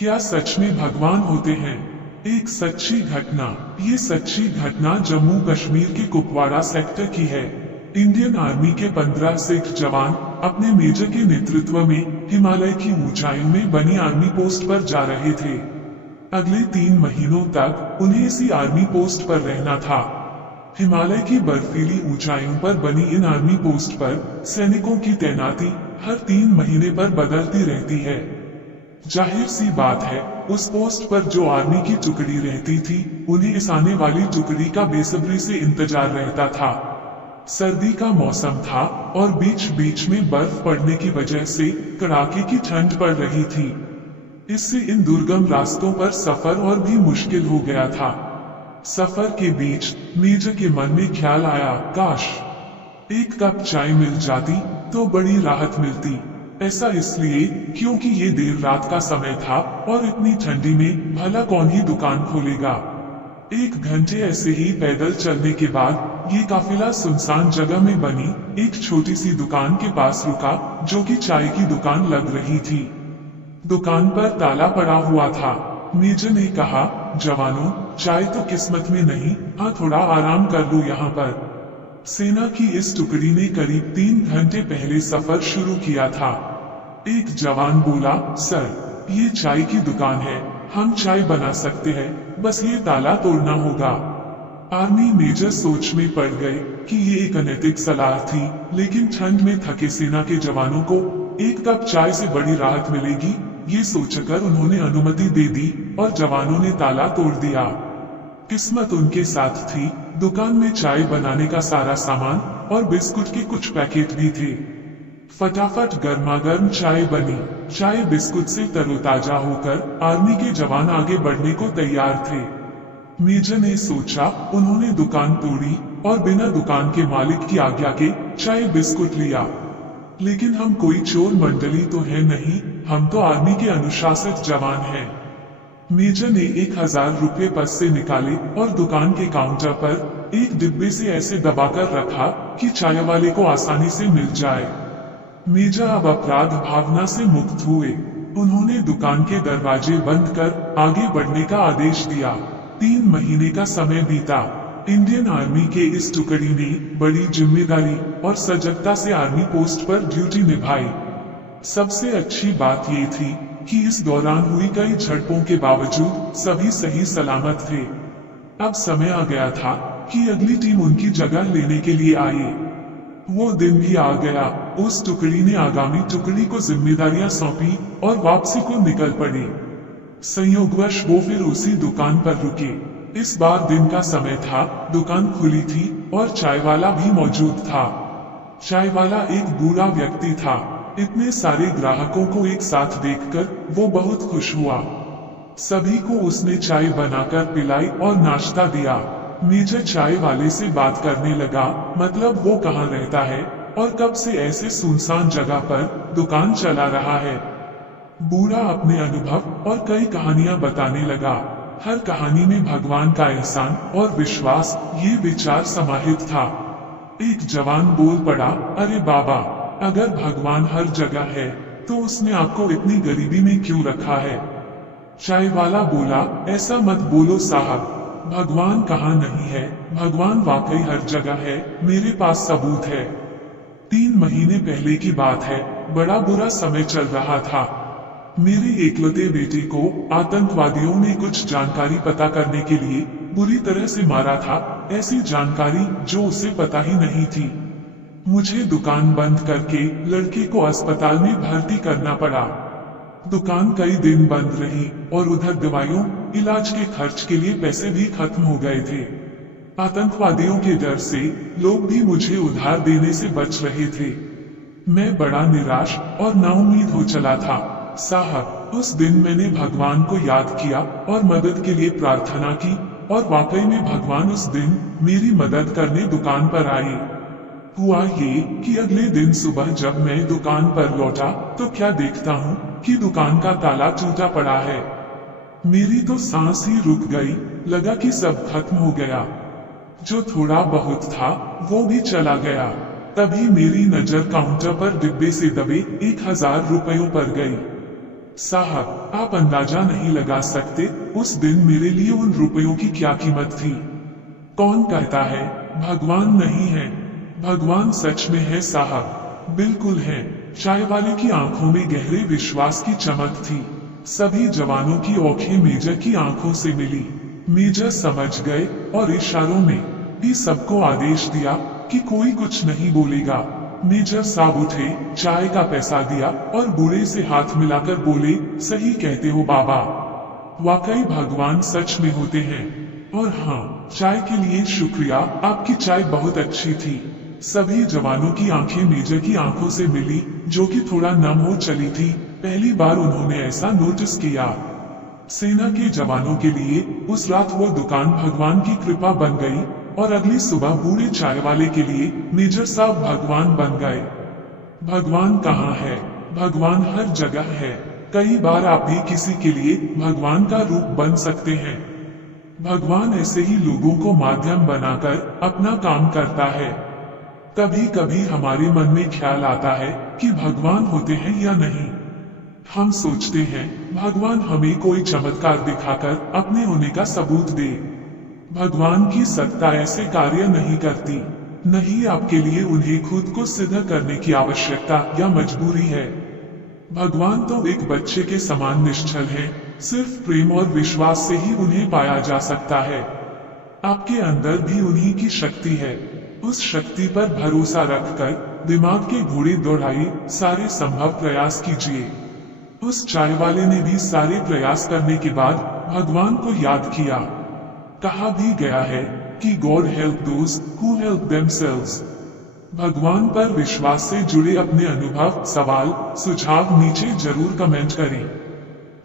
क्या सच में भगवान होते हैं? एक सच्ची घटना। ये सच्ची घटना जम्मू कश्मीर के कुपवाड़ा सेक्टर की है। इंडियन आर्मी के 15 सिख जवान अपने मेजर के नेतृत्व में हिमालय की ऊंचाइयों में बनी आर्मी पोस्ट पर जा रहे थे। अगले 3 महीनों तक उन्हें इसी आर्मी पोस्ट पर रहना था। हिमालय की बर्फीली ऊंचाइयों पर बनी इन आर्मी पोस्ट पर सैनिकों की तैनाती हर 3 महीने पर बदलती रहती है। जाहिर सी बात है, उस पोस्ट पर जो आर्मी की टुकड़ी रहती थी, उन्हें इस आने वाली टुकड़ी का बेसब्री से इंतजार रहता था। सर्दी का मौसम था और बीच बीच में बर्फ पड़ने की वजह से कड़ाके की ठंड पड़ रही थी। इससे इन दुर्गम रास्तों पर सफर और भी मुश्किल हो गया था। सफर के बीच मेजर के मन में ख्याल आया, काश एक कप चाय मिल जाती तो बड़ी राहत मिलती। ऐसा इसलिए क्योंकि ये देर रात का समय था और इतनी ठंडी में भला कौन ही दुकान खोलेगा। 1 घंटे ऐसे ही पैदल चलने के बाद ये काफिला सुनसान जगह में बनी एक छोटी सी दुकान के पास रुका, जो कि चाय की दुकान लग रही थी। दुकान पर ताला पड़ा हुआ था। मेजर ने कहा, जवानों, चाय तो किस्मत में नहीं, हाँ थोड़ा आराम कर लो यहाँ पर। सेना की इस टुकड़ी ने करीब 3 घंटे पहले सफर शुरू किया था। एक जवान बोला, सर ये चाय की दुकान है, हम चाय बना सकते हैं, बस ये ताला तोड़ना होगा। आर्मी मेजर सोच में पड़ गए कि ये एक अनैतिक सलाह थी, लेकिन ठंड में थके सेना के जवानों को 1 कप चाय से बड़ी राहत मिलेगी, ये सोचकर उन्होंने अनुमति दे दी और जवानों ने ताला तोड़ दिया। किस्मत उनके साथ थी, दुकान में चाय बनाने का सारा सामान और बिस्कुट के कुछ पैकेट भी थे। फटाफट गर्मागर्म चाय बनी। चाय बिस्कुट से तरोताजा होकर आर्मी के जवान आगे बढ़ने को तैयार थे। मेजर ने सोचा, उन्होंने दुकान तोड़ी और बिना दुकान के मालिक की आज्ञा के चाय बिस्कुट लिया। लेकिन हम कोई चोर मंडली तो है नहीं, हम तो आर्मी के अनुशासित जवान हैं। मेजर ने 1000 रुपये पर्स से निकाले और दुकान के काउंटर पर एक डिब्बे से ऐसे दबाकर रखा कि चाय वाले को आसानी से मिल जाए। मेजर अब अपराध भावना से मुक्त हुए। उन्होंने दुकान के दरवाजे बंद कर आगे बढ़ने का आदेश दिया। 3 महीने का समय बीता। इंडियन आर्मी के इस टुकड़ी ने बड़ी जिम्मेदारी और सजगता से आर्मी पोस्ट पर ड्यूटी निभाई। सबसे अच्छी बात ये थी कि इस दौरान हुई कई झड़पों के बावजूद सभी सही सलामत थे। अब समय आ गया था कि अगली टीम उनकी जगह लेने के लिए आए। वो दिन भी आ गया। उस टुकड़ी ने आगामी टुकड़ी को जिम्मेदारियां सौंपी और वापसी को निकल पड़ी। संयोगवश वो फिर उसी दुकान पर रुके। इस बार दिन का समय था, दुकान खुली थी और चाय वाला भी मौजूद था। चाय वाला एक बूढ़ा व्यक्ति था। इतने सारे ग्राहकों को एक साथ देखकर वो बहुत खुश हुआ। सभी को उसने चाय बनाकर पिलाई और नाश्ता दिया। मेजर चाय वाले से बात करने लगा, मतलब वो कहाँ रहता है और कब से ऐसे सुनसान जगह पर दुकान चला रहा है। बूढ़ा अपने अनुभव और कई कहानियां बताने लगा। हर कहानी में भगवान का एहसान और विश्वास, ये विचार समाहित था। एक जवान बोल पड़ा, अरे बाबा, अगर भगवान हर जगह है तो उसने आपको इतनी गरीबी में क्यों रखा है? चाय वाला बोला, ऐसा मत बोलो साहब, भगवान कहाँ नहीं है, भगवान वाकई हर जगह है, मेरे पास सबूत है। 3 महीने पहले की बात है, बड़ा बुरा समय चल रहा था। मेरे एकलौते बेटे को आतंकवादियों ने कुछ जानकारी पता करने के लिए बुरी तरह से मारा था, ऐसी जानकारी जो उसे पता ही नहीं थी। मुझे दुकान बंद करके लड़के को अस्पताल में भर्ती करना पड़ा। दुकान कई दिन बंद रही और उधर दवाइयों, इलाज के खर्च के लिए पैसे भी खत्म हो गए थे। आतंकवादियों के डर से लोग भी मुझे उधार देने से बच रहे थे। मैं बड़ा निराश और नाउम्मीद हो चला था। साहब, उस दिन मैंने भगवान को याद किया और मदद के लिए प्रार्थना की और वाकई में भगवान उस दिन मेरी मदद करने दुकान पर आए। हुआ ये कि अगले दिन सुबह जब मैं दुकान पर लौटा तो क्या देखता हूँ कि दुकान का ताला टूटा पड़ा है। मेरी तो सांस ही रुक गई, लगा कि सब खत्म हो गया। जो थोड़ा बहुत था वो भी चला गया। तभी मेरी नजर काउंटर पर डिब्बे से दबे 1000 रुपयों पर गई। साहब, आप अंदाजा नहीं लगा सकते उस दिन मेरे लिए उन रुपयों की क्या कीमत थी। कौन कहता है भगवान नहीं है? भगवान सच में है साहब, बिल्कुल है। चाय वाले की आंखों में गहरे विश्वास की चमक थी। सभी जवानों की आंखें मेजर की आंखों से मिली। मेजर समझ गए और इशारों में भी सबको आदेश दिया कि कोई कुछ नहीं बोलेगा। मेजर साहब उठे, चाय का पैसा दिया और बूढ़े से हाथ मिलाकर बोले, सही कहते हो बाबा, वाकई भगवान सच में होते हैं। और हाँ, चाय के लिए शुक्रिया, आपकी चाय बहुत अच्छी थी। सभी जवानों की आंखें मेजर की आंखों से मिली, जो कि थोड़ा नम हो चली थी। पहली बार उन्होंने ऐसा नोटिस किया। सेना के जवानों के लिए उस रात वो दुकान भगवान की कृपा बन गई और अगली सुबह बूढ़े चाय वाले के लिए मेजर साहब भगवान बन गए। भगवान कहाँ है? भगवान हर जगह है। कई बार आप भी किसी के लिए भगवान का रूप बन सकते हैं। भगवान ऐसे ही लोगों को माध्यम बनाकर अपना काम करता है। कभी कभी हमारे मन में ख्याल आता है कि भगवान होते हैं या नहीं। हम सोचते हैं भगवान हमें कोई चमत्कार दिखाकर अपने होने का सबूत दे। भगवान की सत्ता ऐसे कार्य नहीं करती। नहीं, आपके लिए उन्हें खुद को सिद्ध करने की आवश्यकता या मजबूरी है। भगवान तो एक बच्चे के समान निश्चल है। सिर्फ प्रेम और विश्वास से ही उन्हें पाया जा सकता है। आपके अंदर भी उन्हीं की शक्ति है। उस शक्ति पर भरोसा रखकर दिमाग के घोड़े दौड़ाइए, सारे संभव प्रयास कीजिए। उस चाय वाले ने भी सारे प्रयास करने के बाद भगवान को याद किया। कहा भी गया है कि God help those who help themselves. भगवान पर विश्वास से जुड़े अपने अनुभव, सवाल, सुझाव नीचे जरूर कमेंट करें।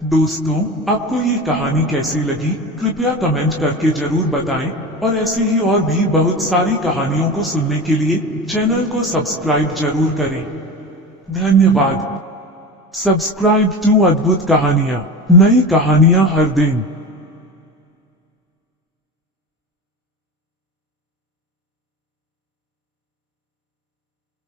दोस्तों, आपको ये कहानी कैसी लगी कृपया कमेंट करके जरूर बताएं और ऐसे ही और भी बहुत सारी कहानियों को सुनने के लिए चैनल को सब्सक्राइब जरूर करें। धन्यवाद। सब्सक्राइब टू अद्भुत कहानियां, नई कहानियां हर दिन।